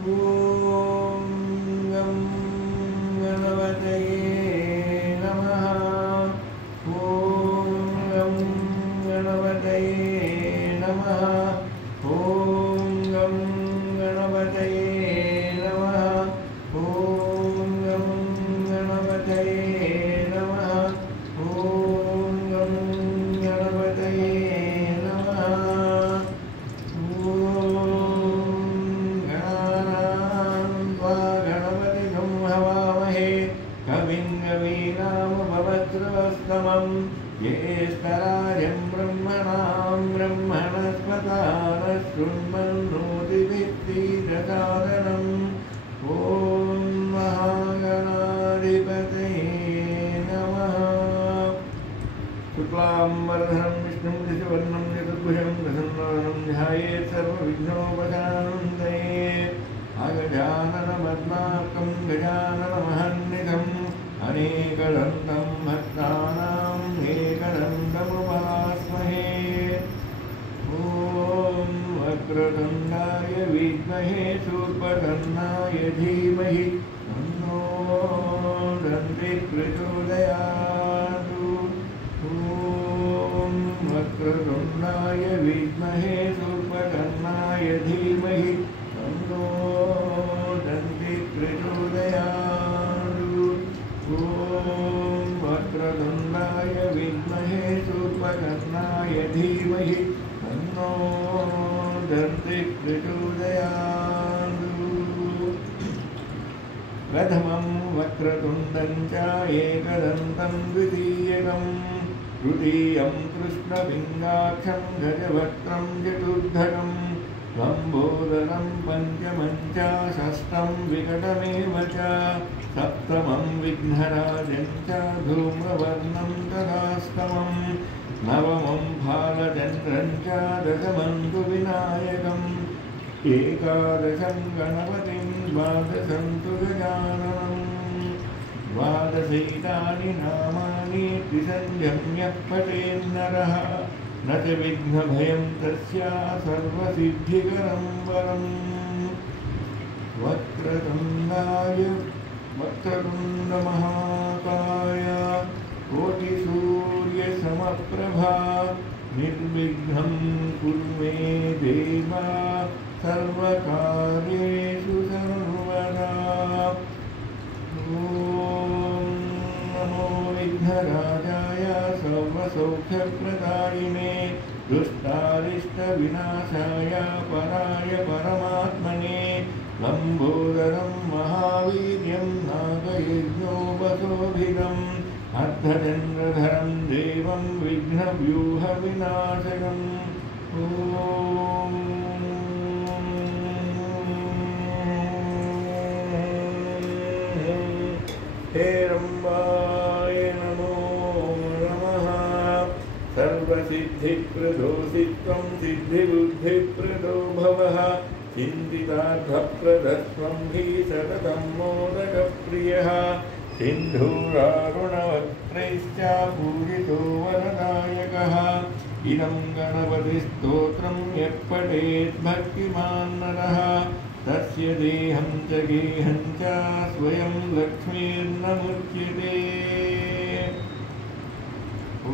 ॐ गं गणपतये नमः। ॐ गं गणपतये नमः। ॐ गं गणपतये नमः। ॐ गं गणपतये नमः। ॐ गं गणपतये नमः। कविं कवीनामुपवज्रवस्तमं ज्येष्ठराजं ब्रह्मणां ब्रह्मणस्पताः शृण्वन्नोतिभित्तिदसादनम्। ॐ महागणाधिपतये नमः। शुक्लाम्बरधरं विष्णुं शशिवर्णं चतुर्भुजं प्रसन्नवदनं ध्यायेत् सर्वविघ्नोपशान्तये। अगजाननपद्मार्कं गजाननमहन्निधम् अनेकदन्तं भक्तानाम् एकदन्तमुपास्महे। ॐ वक्रतुण्डाय विद्महे शूर्पकर्णाय धीमहि तन्नो दन्तिः प्रचोदयात्। ॐ वक्रतुण्डाय विद्महे शूर्पकर्णाय धीमहि तन्नो दन्तिः प्रचोदयात्। ॐ वक्रतुण्डाय विद्महे शूर्पकर्णाय धीमहि तन्नो दन्तिः प्रचोदयात्। प्रथमं वक्रतुण्डं च एकदन्तं द्वितीयकं तृतीयं कृष्णपिङ्गाक्षं गजवक्त्रं चतुर्धरं लम्बोदरं पञ्चमं च षष्ठं विकटमेव च सप्तमं विघ्नराजं च धूम्रवर्णं तदाष्टमं नवमं भालचन्द्रं च दशमं तु विनायकम् एकादशं गणपतिं द्वादशं तु गजाननम्। द्वादशैतानि नामानि त्रिसञ्जम्यः पठेन्नरः न च विघ्नभयं तस्य सर्वसिद्धिकरं वरम्। वक्रतुण्डमहाकाय कोटिसूर्यसमप्रभा निर्विघ्नं कुरु मे देव सर्वकार्येषु सर्वदा। ॐ नमो विघ्नराजाय सर्वसौख्यप्रदायिने दुष्टारिष्टविनाशाय पराय परमात्मने लम्बोदरं महावीर्यं नागयज्ञोपशोभितम् अर्धचन्द्रधरं देवं विघ्नव्यूहविनाशकम्। ॐ हेरम्बाय नमो नमः। सर्वसिद्धिप्रदो सिद्धं सिद्धिबुद्धिप्रदो भवः चिन्तितार्थप्रदस्त्वं हि सततं मोदकप्रियः सिन्धूरारुणवक्त्रैश्च पूजितो वरदायकः इदं गणपतिस्तोत्रं यः पठेत् भक्तिमान् नरः तस्य देहं च गेहं च स्वयं लक्ष्मीर्न मुच्यते। ॐ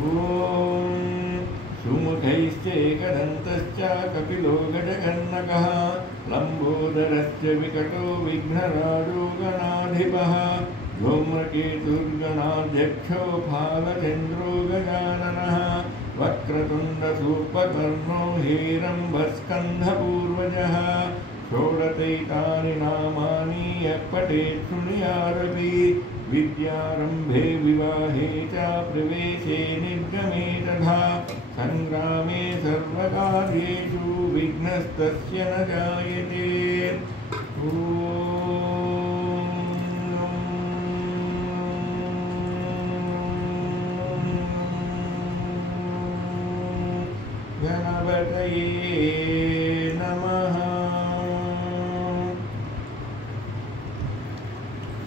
सुमुखैश्चैकदन्तश्च कपिलो गजकर्णकः लम्बोदरश्च विकटो विघ्नराजो गणाधिपः धूम्रकेतुर्गणाध्यक्षो फालचन्द्रो गजाननः वक्रतुण्डसूर्पकर्णो हेरम्बस्कन्धपूर्वजः षोडशैतानि नामानि यः पठेत् शृणुयादपि विद्यारम्भे विवाहे च प्रवेशे निर्गमे तथा सङ्ग्रामे सर्वकार्येषु विघ्नस्तस्य न जायते। गणपतये नमः।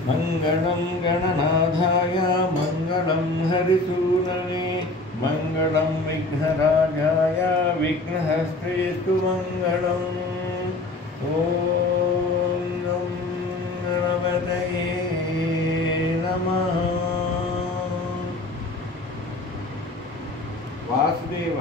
मङ्गलं गणनाथाय मङ्गलं हरिसूनवे मङ्गलं विघ्नराजाय विघ्नहस्तेस्तु मङ्गलम्। ॐ वासुदेव